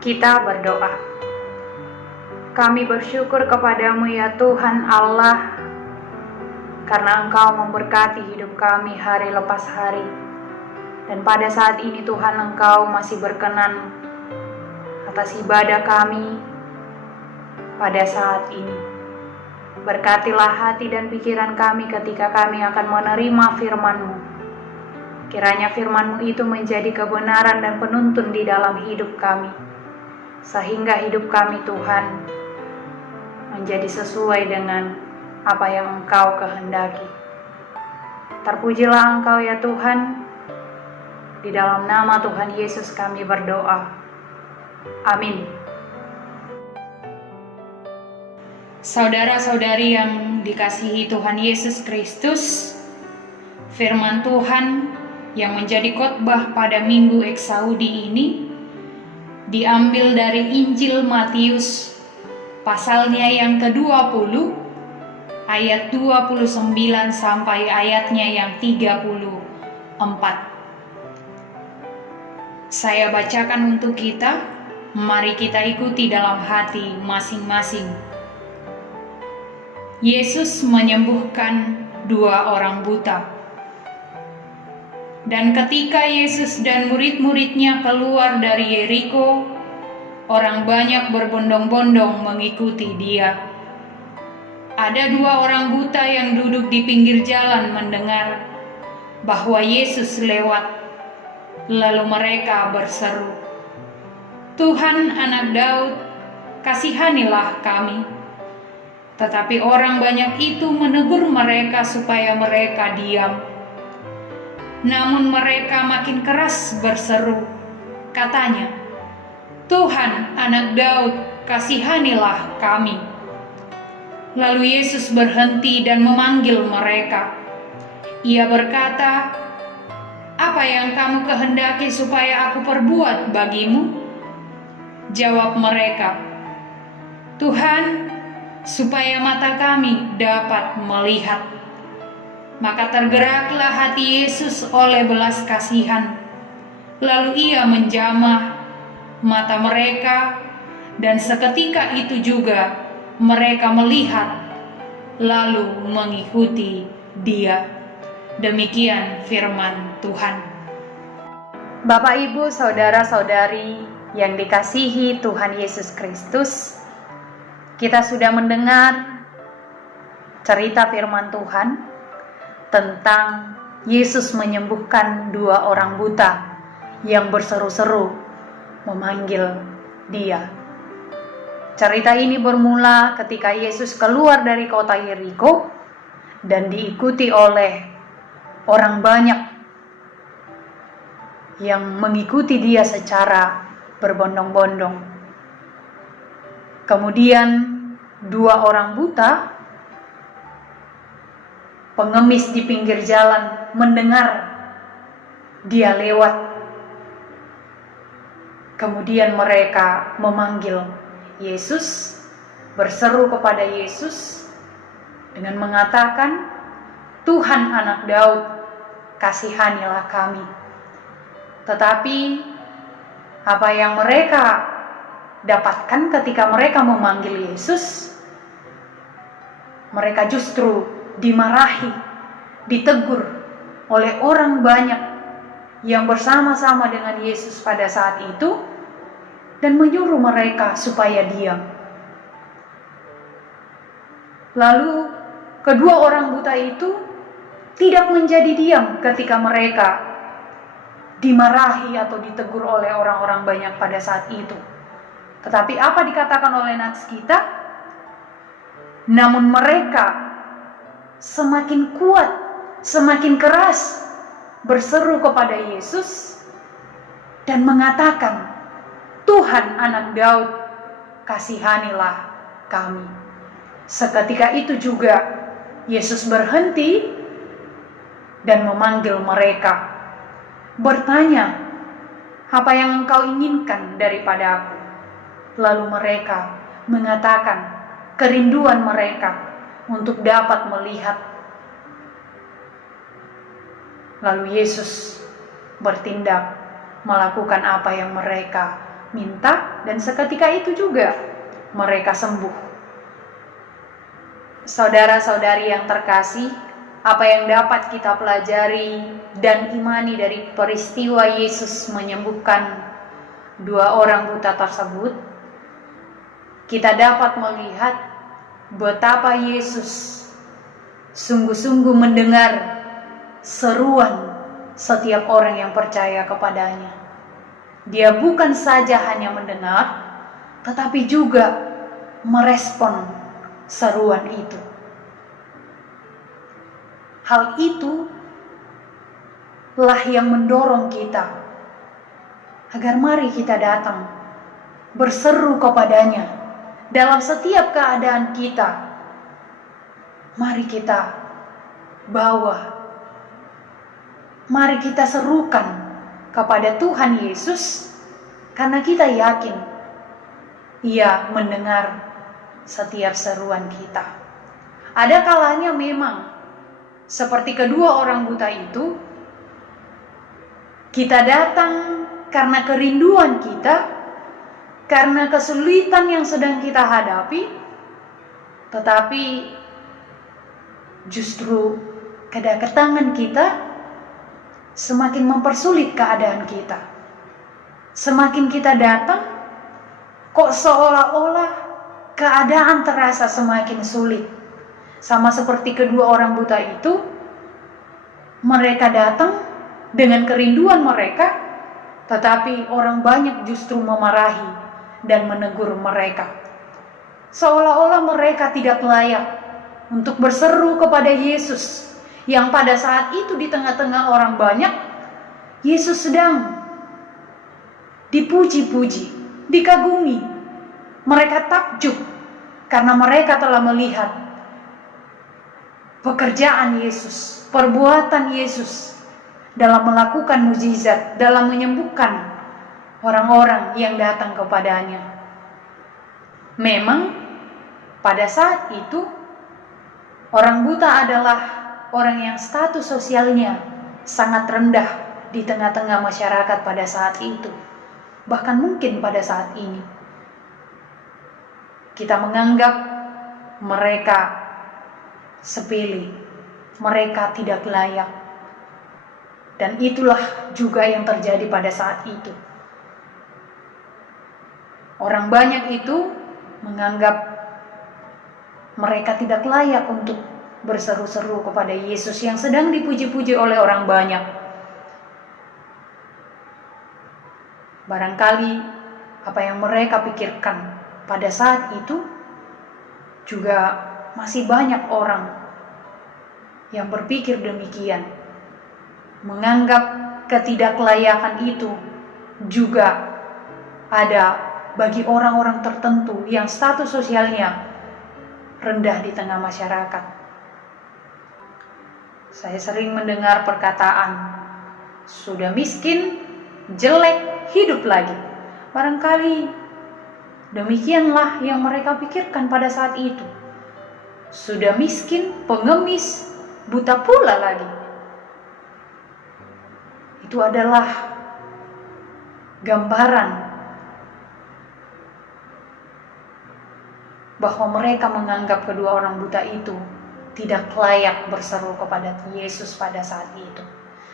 Kita berdoa. Kami bersyukur kepadamu ya Tuhan Allah, karena Engkau memberkati hidup kami hari lepas hari. Dan pada saat ini Tuhan, Engkau masih berkenan atas ibadah kami pada saat ini. Berkatilah hati dan pikiran kami ketika kami akan menerima firman-Mu. Kiranya firman-Mu itu menjadi kebenaran dan penuntun di dalam hidup kami, sehingga hidup kami Tuhan menjadi sesuai dengan apa yang Engkau kehendaki. Terpujilah Engkau ya Tuhan. Di dalam nama Tuhan Yesus kami berdoa. Amin. Saudara-saudari yang dikasihi Tuhan Yesus Kristus, firman Tuhan yang menjadi khotbah pada Minggu Eksaudi ini diambil dari Injil Matius pasalnya yang ke-20 ayat 29 sampai ayatnya yang 34. Saya bacakan untuk kita, mari kita ikuti dalam hati masing-masing. Yesus menyembuhkan 2 orang buta. Dan ketika Yesus dan murid-muridnya keluar dari Yeriko, orang banyak berbondong-bondong mengikuti Dia. Ada 2 orang buta yang duduk di pinggir jalan mendengar bahwa Yesus lewat. Lalu mereka berseru, "Tuhan, Anak Daud, kasihanilah kami." Tetapi orang banyak itu menegur mereka supaya mereka diam. Namun mereka makin keras berseru, katanya, "Tuhan, Anak Daud, kasihanilah kami." Lalu Yesus berhenti dan memanggil mereka. Ia berkata, "Apa yang kamu kehendaki supaya aku perbuat bagimu?" Jawab mereka, "Tuhan, supaya mata kami dapat melihat." Maka tergeraklah hati Yesus oleh belas kasihan. Lalu Ia menjamah mata mereka, dan seketika itu juga mereka melihat, lalu mengikuti Dia. Demikian firman Tuhan. Bapak, Ibu, saudara-saudari yang dikasihi Tuhan Yesus Kristus, kita sudah mendengar cerita firman Tuhan tentang Yesus menyembuhkan 2 orang buta yang berseru-seru memanggil Dia. Cerita ini bermula ketika Yesus keluar dari kota Yeriko dan diikuti oleh orang banyak yang mengikuti Dia secara berbondong-bondong. Kemudian 2 orang buta, pengemis di pinggir jalan, mendengar Dia lewat. Kemudian mereka memanggil Yesus, berseru kepada Yesus dengan mengatakan, "Tuhan, Anak Daud, kasihanilah kami." Tetapi apa yang mereka dapatkan ketika mereka memanggil Yesus, mereka justru dimarahi, ditegur oleh orang banyak yang bersama-sama dengan Yesus pada saat itu dan menyuruh mereka supaya diam. Lalu kedua orang buta itu tidak menjadi diam ketika mereka dimarahi atau ditegur oleh orang-orang banyak pada saat itu. Tetapi apa dikatakan oleh nats kita? Namun mereka semakin kuat, semakin keras berseru kepada Yesus dan mengatakan, "Tuhan, Anak Daud, kasihanilah kami." Seketika itu juga Yesus berhenti dan memanggil mereka, bertanya, "Apa yang engkau inginkan daripada aku?" Lalu mereka mengatakan kerinduan mereka untuk dapat melihat. Lalu Yesus bertindak, melakukan apa yang mereka minta, dan seketika itu juga mereka sembuh. Saudara-saudari yang terkasih, apa yang dapat kita pelajari dan imani dari peristiwa Yesus menyembuhkan 2 orang buta tersebut? Kita dapat melihat betapa Yesus sungguh-sungguh mendengar seruan setiap orang yang percaya kepadanya. Dia bukan saja hanya mendengar, tetapi juga merespon seruan itu. Hal itu lah yang mendorong kita agar mari kita datang berseru kepadanya dalam setiap keadaan kita. Mari kita bawa, mari kita serukan kepada Tuhan Yesus, karena kita yakin Ia mendengar setiap seruan kita. Ada kalanya memang seperti kedua orang buta itu, kita datang karena kerinduan kita, karena kesulitan yang sedang kita hadapi, tetapi justru kedatangan kita semakin mempersulit keadaan kita. Semakin kita datang, kok seolah-olah keadaan terasa semakin sulit. Sama seperti kedua orang buta itu, mereka datang dengan kerinduan mereka, tetapi orang banyak justru memarahi dan menegur mereka. Seolah-olah mereka tidak layak untuk berseru kepada Yesus, yang pada saat itu di tengah-tengah orang banyak, Yesus sedang dipuji-puji, dikagumi. Mereka takjub karena mereka telah melihat pekerjaan Yesus, perbuatan Yesus dalam melakukan mukjizat, dalam menyembuhkan orang-orang yang datang kepadanya. Memang pada saat itu orang buta adalah orang yang status sosialnya sangat rendah di tengah-tengah masyarakat pada saat itu. Bahkan mungkin pada saat ini kita menganggap mereka sepele, mereka tidak layak. Dan itulah juga yang terjadi pada saat itu. Orang banyak itu menganggap mereka tidak layak untuk berseru-seru kepada Yesus yang sedang dipuji-puji oleh orang banyak. Barangkali apa yang mereka pikirkan pada saat itu juga masih banyak orang yang berpikir demikian, menganggap ketidaklayakan itu juga ada bagi orang-orang tertentu yang status sosialnya rendah di tengah masyarakat. Saya sering mendengar perkataan, sudah miskin, jelek, hidup lagi. Barangkali demikianlah yang mereka pikirkan pada saat itu. Sudah miskin, pengemis, buta pula lagi. Itu adalah gambaran bahwa mereka menganggap kedua orang buta itu tidak layak berseru kepada Yesus pada saat itu.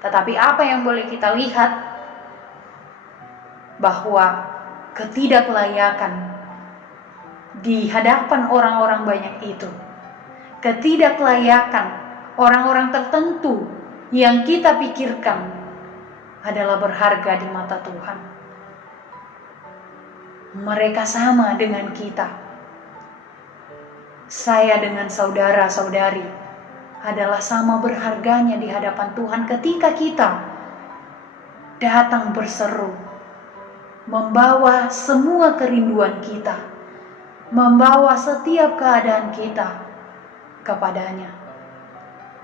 Tetapi apa yang boleh kita lihat, bahwa ketidaklayakan di hadapan orang-orang banyak itu, ketidaklayakan orang-orang tertentu yang kita pikirkan adalah berharga di mata Tuhan. Mereka sama dengan kita. Saya dengan saudara-saudari adalah sama berharganya di hadapan Tuhan ketika kita datang berseru, membawa semua kerinduan kita, membawa setiap keadaan kita kepadanya.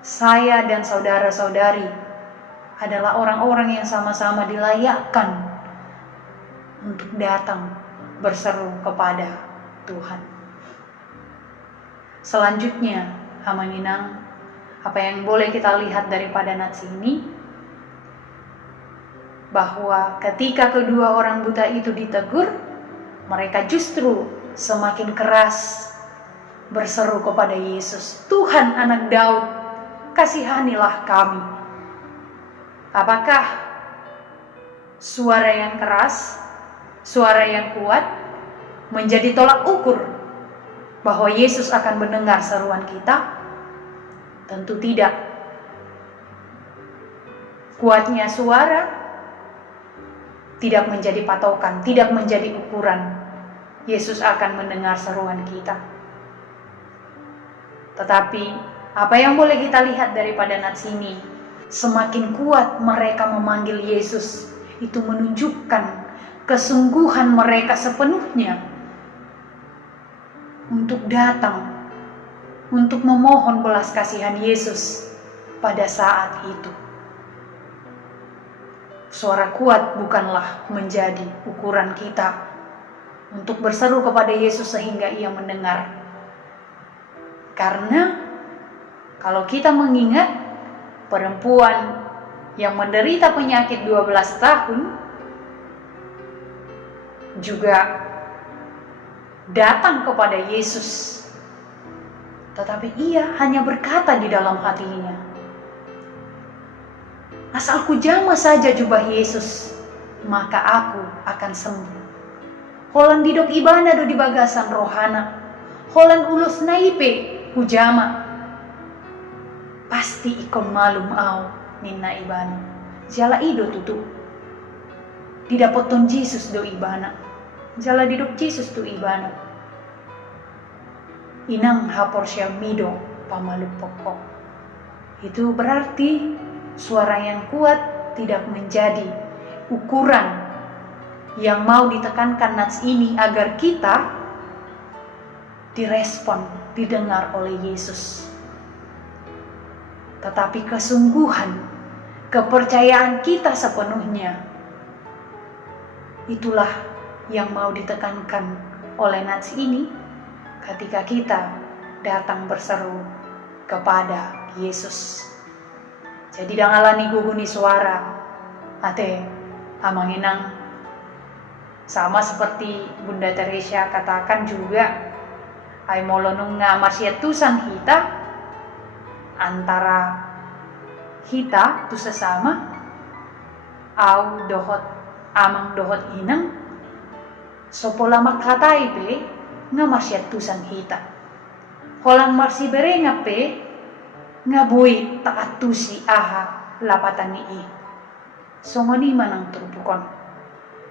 Saya dan saudara-saudari adalah orang-orang yang sama-sama dilayakkan untuk datang berseru kepada Tuhan. Selanjutnya, Hamaninang, apa yang boleh kita lihat daripada nats ini? bahwa ketika kedua orang buta itu ditegur, mereka justru semakin keras berseru kepada Yesus, "Tuhan, Anak Daud, kasihanilah kami." Apakah suara yang keras, suara yang kuat menjadi tolak ukur bahwa Yesus akan mendengar seruan kita? Tentu tidak. Kuatnya suara tidak menjadi patokan, tidak menjadi ukuran Yesus akan mendengar seruan kita. Tetapi apa yang boleh kita lihat daripada nats ini, semakin kuat mereka memanggil Yesus, itu menunjukkan kesungguhan mereka sepenuhnya untuk datang, untuk memohon belas kasihan Yesus pada saat itu. Suara kuat bukanlah menjadi ukuran kita untuk berseru kepada Yesus sehingga Ia mendengar. Karena kalau kita mengingat perempuan yang menderita penyakit 12 tahun juga datang kepada Yesus, tetapi ia hanya berkata di dalam hatinya, "Asal ku jamah saja jubah Yesus, maka aku akan sembuh. Holan didok ibana do di bagasan rohana, holan ulus naipe hujama. Pasti ikon malum au ninna ibana. Jala ido tutu. Didapot ton Yesus do ibana. Jala didok Yesus do ibana. Inang hapor syamido pamaluk pokok." Itu berarti suara yang kuat tidak menjadi ukuran yang mau ditekankan nats ini agar kita direspon, didengar oleh Yesus. Tetapi kesungguhan, kepercayaan kita sepenuhnya, itulah yang mau ditekankan oleh nats ini ketika kita datang berseru kepada Yesus. Jadi dangalani guguni suara ate amanginang, sama seperti Bunda Teresa katakan juga, ay molonong nga masyatusan hita antara hita tu sesama au dohot amang dohot inang sopola makatay pe nga masyatusan hita holang marsiberenga pe nga buit taat tu si aha lapatan ni i songoni manang turpukon.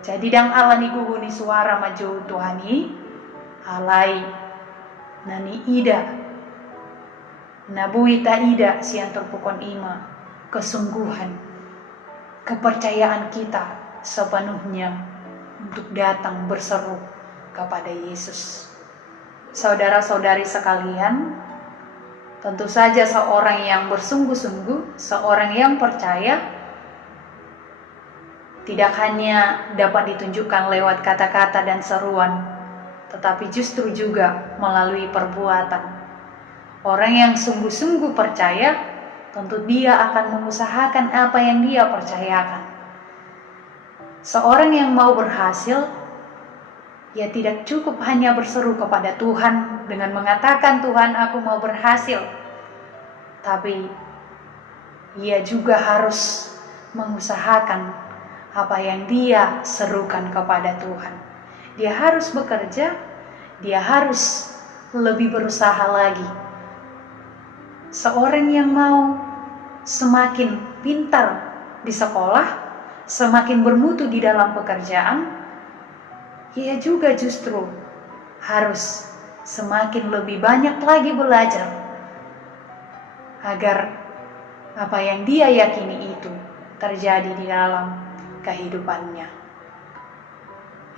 Jadi dang alani guguni suara maju Tuhani alai nani ida nabui ta ida siang terpukon ima kesungguhan, kepercayaan kita sepenuhnya untuk datang berseru kepada Yesus. Saudara-saudari sekalian, tentu saja seorang yang bersungguh-sungguh, seorang yang percaya tidak hanya dapat ditunjukkan lewat kata-kata dan seruan, tetapi justru juga melalui perbuatan. Orang yang sungguh-sungguh percaya, tentu dia akan mengusahakan apa yang dia percayakan. Seorang yang mau berhasil, ia tidak cukup hanya berseru kepada Tuhan dengan mengatakan, "Tuhan, aku mau berhasil." Tapi ia juga harus mengusahakan apa yang dia serukan kepada Tuhan. Dia harus bekerja, dia harus lebih berusaha lagi. Seorang yang mau semakin pintar di sekolah, semakin bermutu di dalam pekerjaan, ia juga justru harus semakin lebih banyak lagi belajar agar apa yang dia yakini itu terjadi di dalam kehidupannya.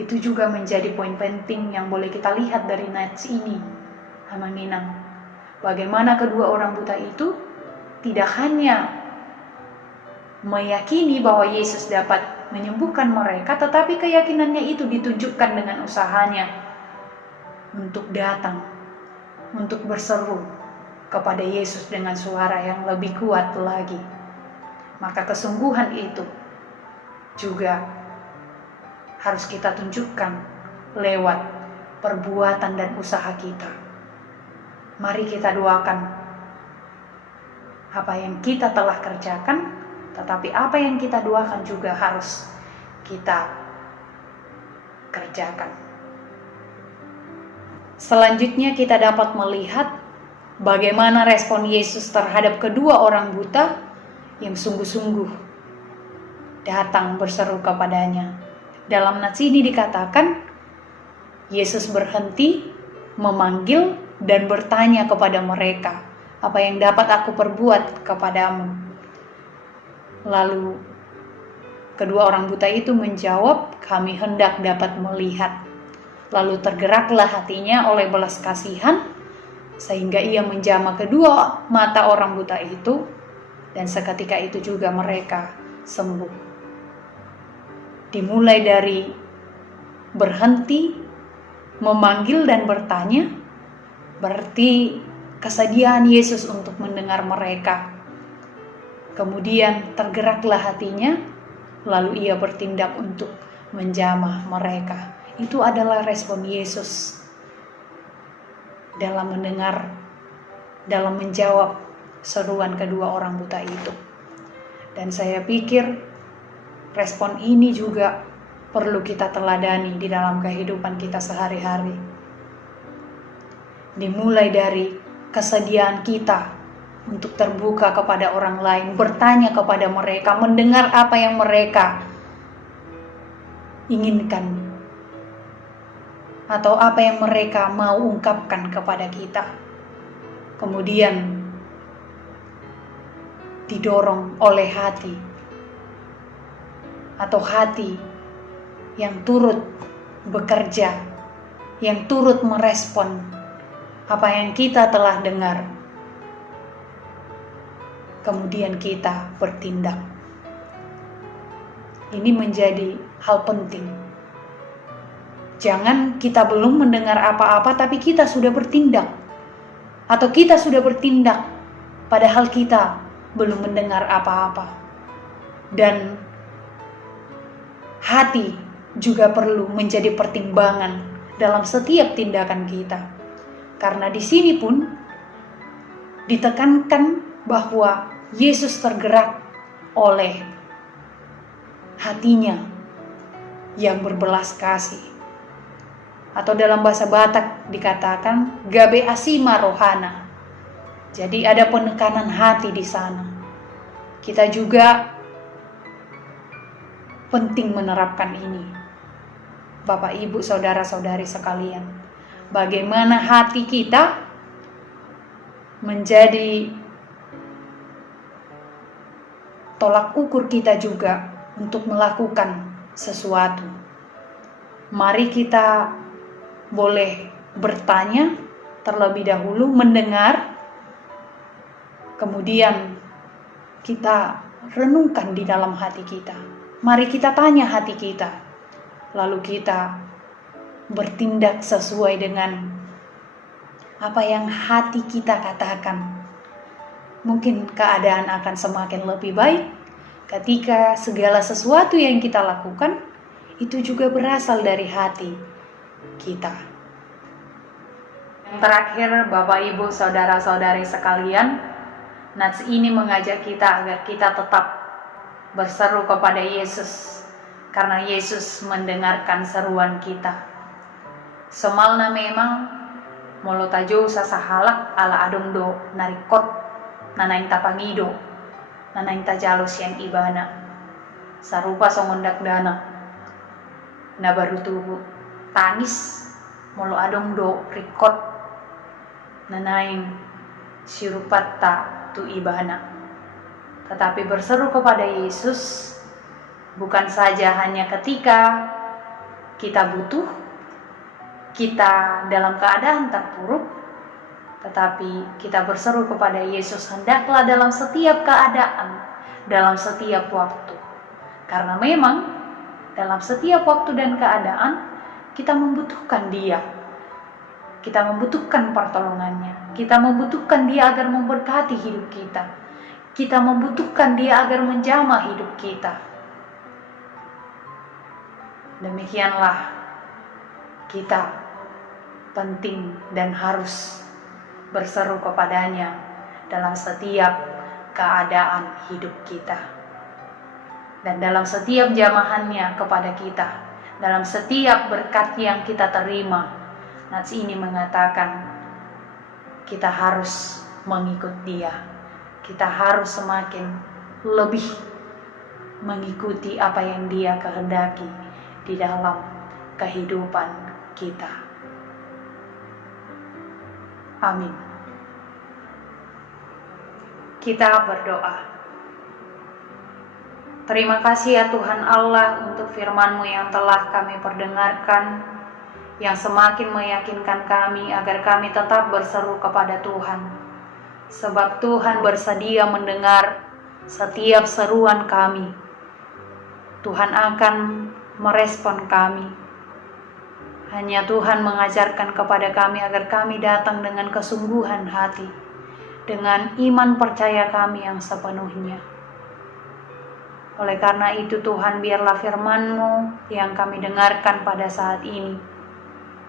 Itu juga menjadi poin penting yang boleh kita lihat dari nats ini, Amanginang. Bagaimana kedua orang buta itu tidak hanya meyakini bahwa Yesus dapat menyembuhkan mereka, tetapi keyakinannya itu ditunjukkan dengan usahanya untuk datang, untuk berseru kepada Yesus dengan suara yang lebih kuat lagi. Maka kesungguhan itu juga harus kita tunjukkan lewat perbuatan dan usaha kita. Mari kita doakan apa yang kita telah kerjakan, tetapi apa yang kita doakan juga harus kita kerjakan. Selanjutnya kita dapat melihat bagaimana respon Yesus terhadap kedua orang buta yang sungguh-sungguh datang berseru kepadanya. Dalam nats ini dikatakan, Yesus berhenti, memanggil, dan bertanya kepada mereka, apa yang dapat aku perbuat kepadamu? Lalu kedua orang buta itu menjawab, kami hendak dapat melihat. Lalu tergeraklah hatinya oleh belas kasihan, sehingga ia menjamah kedua mata orang buta itu, dan seketika itu juga mereka sembuh. Dimulai dari berhenti, memanggil dan bertanya, berarti kesediaan Yesus untuk mendengar mereka. Kemudian tergeraklah hatinya, lalu ia bertindak untuk menjamah mereka. Itu adalah respon Yesus dalam mendengar, dalam menjawab seruan kedua orang buta itu. Dan saya pikir respon ini juga perlu kita teladani di dalam kehidupan kita sehari-hari. Dimulai dari kesediaan kita untuk terbuka kepada orang lain, bertanya kepada mereka, mendengar apa yang mereka inginkan, atau apa yang mereka mau ungkapkan kepada kita. Kemudian didorong oleh hati, atau hati yang turut bekerja, yang turut merespon apa yang kita telah dengar. Kemudian kita bertindak. Ini menjadi hal penting. Jangan kita belum mendengar apa-apa tapi kita sudah bertindak. Atau kita sudah bertindak padahal kita belum mendengar apa-apa. Dan hati juga perlu menjadi pertimbangan dalam setiap tindakan kita. Karena di sini pun ditekankan bahwa Yesus tergerak oleh hatinya yang berbelas kasih. Atau dalam bahasa Batak dikatakan gabe asima rohana. Jadi ada penekanan hati di sana. Kita juga penting menerapkan ini. Bapak, Ibu, saudara-saudari sekalian, bagaimana hati kita menjadi tolak ukur kita juga untuk melakukan sesuatu. Mari kita boleh bertanya terlebih dahulu, mendengar, kemudian kita renungkan di dalam hati kita. Mari kita tanya hati kita, lalu kita bertindak sesuai dengan apa yang hati kita katakan. Mungkin keadaan akan semakin lebih baik ketika segala sesuatu yang kita lakukan itu juga berasal dari hati kita. Yang terakhir, Bapak, Ibu, saudara-saudari sekalian, nats ini mengajak kita agar kita tetap berseru kepada Yesus, karena Yesus mendengarkan seruan kita. Semalna memang molotajo sasahalak ala adongdo narikot nanaing tapangido nanaing tajalo siang ibana sarupa songondak dana na baru tubuh tangis molo adongdo rikot nanaing sirupatta tu ibana. Tetapi berseru kepada Yesus bukan saja hanya ketika kita butuh, kita dalam keadaan terpuruk, tetapi kita berseru kepada Yesus hendaklah dalam setiap keadaan, dalam setiap waktu. Karena memang dalam setiap waktu dan keadaan kita membutuhkan Dia. Kita membutuhkan pertolongannya. Kita membutuhkan Dia agar memberkati hidup kita. Kita membutuhkan Dia agar menjamah hidup kita. Demikianlah kita penting dan harus berseru kepadanya dalam setiap keadaan hidup kita, dan dalam setiap jamahannya kepada kita, dalam setiap berkat yang kita terima. Nats ini mengatakan kita harus mengikut dia, kita harus semakin lebih mengikuti apa yang dia kehendaki di dalam kehidupan kita. Amin. Kita berdoa. Terima kasih ya Tuhan Allah untuk firman-Mu yang telah kami perdengarkan, yang semakin meyakinkan kami agar kami tetap berseru kepada Tuhan. Sebab Tuhan bersedia mendengar setiap seruan kami. Tuhan akan merespon kami. Hanya Tuhan mengajarkan kepada kami agar kami datang dengan kesungguhan hati, dengan iman percaya kami yang sepenuhnya. Oleh karena itu Tuhan, biarlah firman-Mu yang kami dengarkan pada saat ini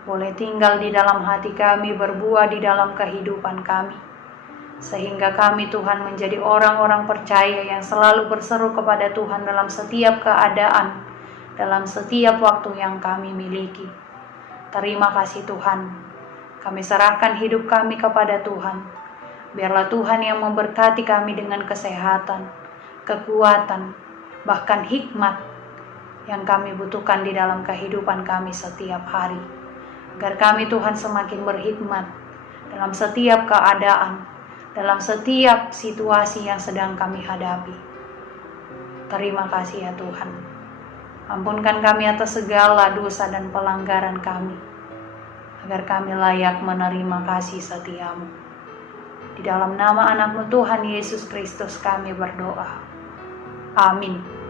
boleh tinggal di dalam hati kami, berbuah di dalam kehidupan kami, sehingga kami Tuhan menjadi orang-orang percaya yang selalu berseru kepada Tuhan dalam setiap keadaan, dalam setiap waktu yang kami miliki. Terima kasih Tuhan, kami serahkan hidup kami kepada Tuhan. Biarlah Tuhan yang memberkati kami dengan kesehatan, kekuatan, bahkan hikmat yang kami butuhkan di dalam kehidupan kami setiap hari, agar kami Tuhan semakin berhikmat dalam setiap keadaan, dalam setiap situasi yang sedang kami hadapi. Terima kasih ya Tuhan. Ampunkan kami atas segala dosa dan pelanggaran kami, agar kami layak menerima kasih setia-Mu. Di dalam nama anak-Mu Tuhan Yesus Kristus kami berdoa. Amin.